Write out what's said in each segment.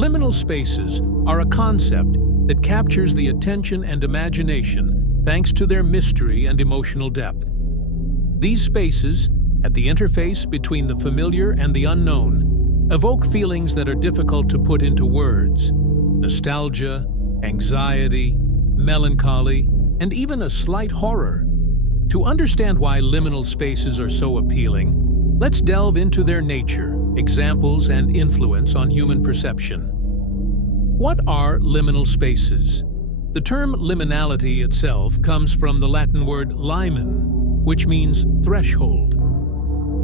Liminal spaces are a concept that captures the attention and imagination thanks to their mystery and emotional depth. These spaces, at the interface between the familiar and the unknown, evoke feelings that are difficult to put into words: nostalgia, anxiety, melancholy, and even a slight horror. To understand why liminal spaces are so appealing, let's delve into their nature, examples, and influence on human perception. What are liminal spaces? The term liminality itself comes from the Latin word limen, which means threshold.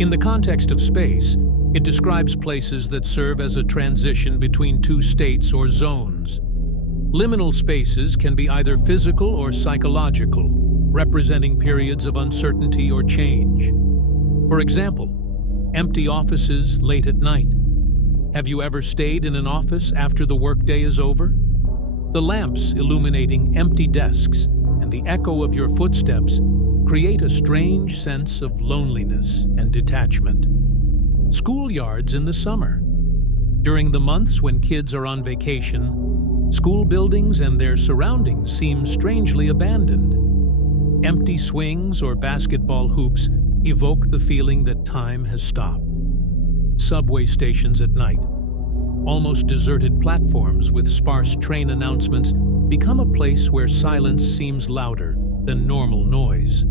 In the context of space, it describes places that serve as a transition between two states or zones. Liminal spaces can be either physical or psychological, representing periods of uncertainty or change. For example, empty offices late at night. Have you ever stayed in an office after the workday is over? The lamps illuminating empty desks and the echo of your footsteps create a strange sense of loneliness and detachment. Schoolyards in the summer. During the months when kids are on vacation, school buildings and their surroundings seem strangely abandoned. Empty swings or basketball hoops evoke the feeling that time has stopped. Subway stations at night. Almost deserted platforms with sparse train announcements become a place where silence seems louder than normal noise.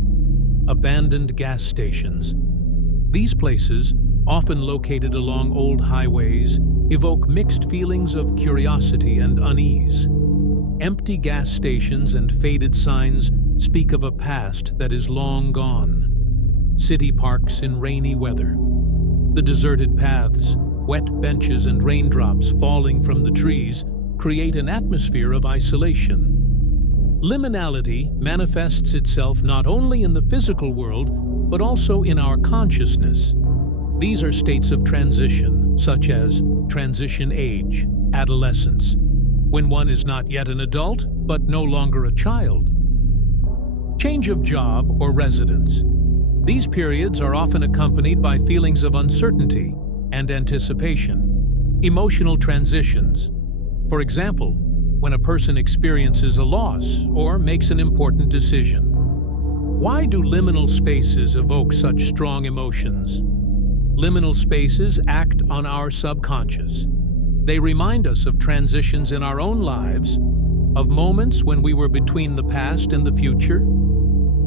Abandoned gas stations. These places, often located along old highways, evoke mixed feelings of curiosity and unease. Empty gas stations and faded signs speak of a past that is long gone. City parks in rainy weather. The deserted paths, wet benches, and raindrops falling from the trees create an atmosphere of isolation. Liminality manifests itself not only in the physical world, but also in our consciousness. These are states of transition, such as transition age, adolescence, when one is not yet an adult, but no longer a child. Change of job or residence. These periods are often accompanied by feelings of uncertainty and anticipation. Emotional transitions. For example, when a person experiences a loss or makes an important decision. Why do liminal spaces evoke such strong emotions? Liminal spaces act on our subconscious. They remind us of transitions in our own lives, of moments when we were between the past and the future.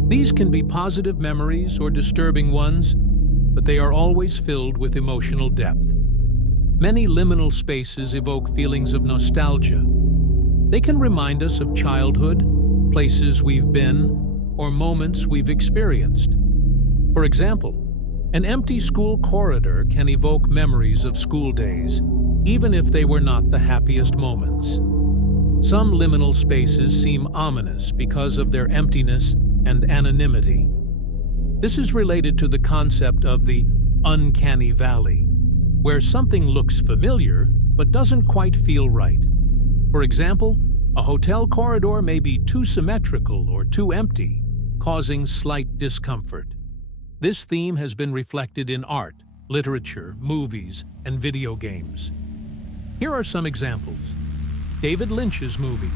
These can be positive memories or disturbing ones, but they are always filled with emotional depth. Many liminal spaces evoke feelings of nostalgia. They can remind us of childhood, places we've been, or moments we've experienced. For example, an empty school corridor can evoke memories of school days, even if they were not the happiest moments. Some liminal spaces seem ominous because of their emptiness and anonymity. This is related to the concept of the uncanny valley, where something looks familiar but doesn't quite feel right. For example, a hotel corridor may be too symmetrical or too empty, causing slight discomfort. This theme has been reflected in art, literature, movies, and video games. Here are some examples. David Lynch's movies.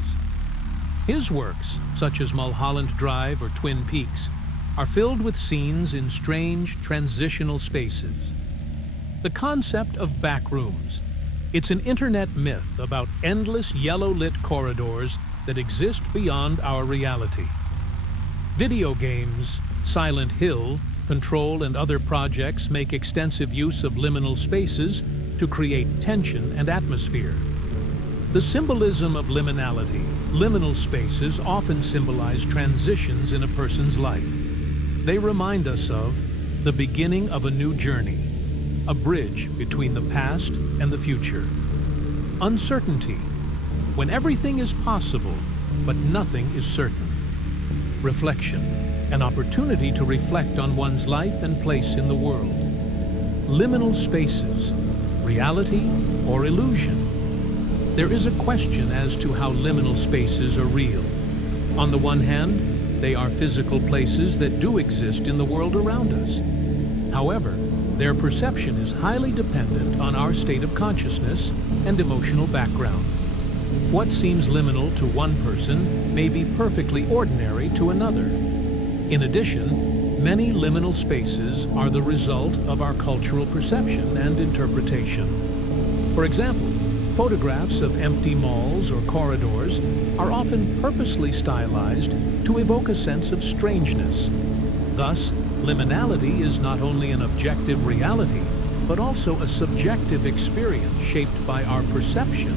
His works, such as Mulholland Drive or Twin Peaks, are filled with scenes in strange, transitional spaces. The concept of backrooms. It's an internet myth about endless yellow-lit corridors that exist beyond our reality. Video games, Silent Hill, Control, and other projects make extensive use of liminal spaces to create tension and atmosphere. The symbolism of liminality. Liminal spaces often symbolize transitions in a person's life. They remind us of the beginning of a new journey, a bridge between the past and the future. Uncertainty, when everything is possible, but nothing is certain. Reflection, an opportunity to reflect on one's life and place in the world. Liminal spaces, reality or illusion. There is a question as to how liminal spaces are real. On the one hand, they are physical places that do exist in the world around us. However, Their perception is highly dependent on our state of consciousness and emotional background. What seems liminal to one person may be perfectly ordinary to another. In addition, many liminal spaces are the result of our cultural perception and interpretation. For example, photographs of empty malls or corridors are often purposely stylized to evoke a sense of strangeness. Thus, liminality is not only an objective reality, but also a subjective experience shaped by our perception.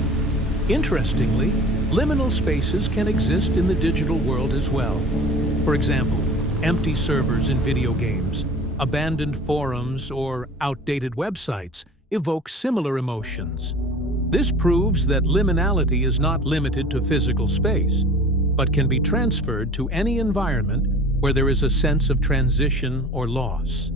Interestingly, liminal spaces can exist in the digital world as well. For example, empty servers in video games, abandoned forums, or outdated websites evoke similar emotions. This proves that liminality is not limited to physical space, but can be transferred to any environment where there is a sense of transition or loss.